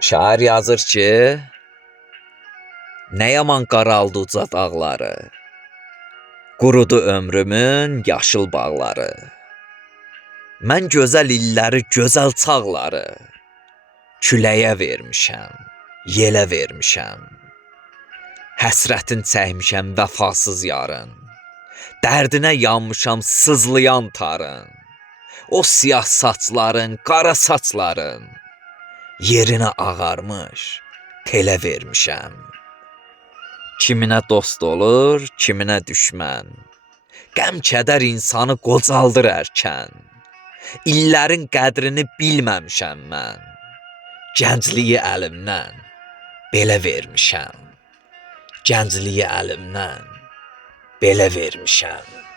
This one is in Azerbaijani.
Şair yazır ki, nə yaman qaraldı uca dağları, qurudu ömrümün yaşıl bağları. Mən gözəl illəri, gözəl çağları küləyə vermişəm, yelə vermişəm. Həsrətin çəkmişəm vəfasız yarın, dərdinə yanmışam sızlayan tarın. O siyah saçların, qara saçların yerinə ağarmış telə vermişəm. Kiminə dost olur, kiminə düşmən. Qəm-kədər insanı qocaldır erkən. İllərin qədrini bilməmişəm mən. Gəncliyi əlimdən belə vermişəm. Gəncliyi əlimdən belə vermişəm.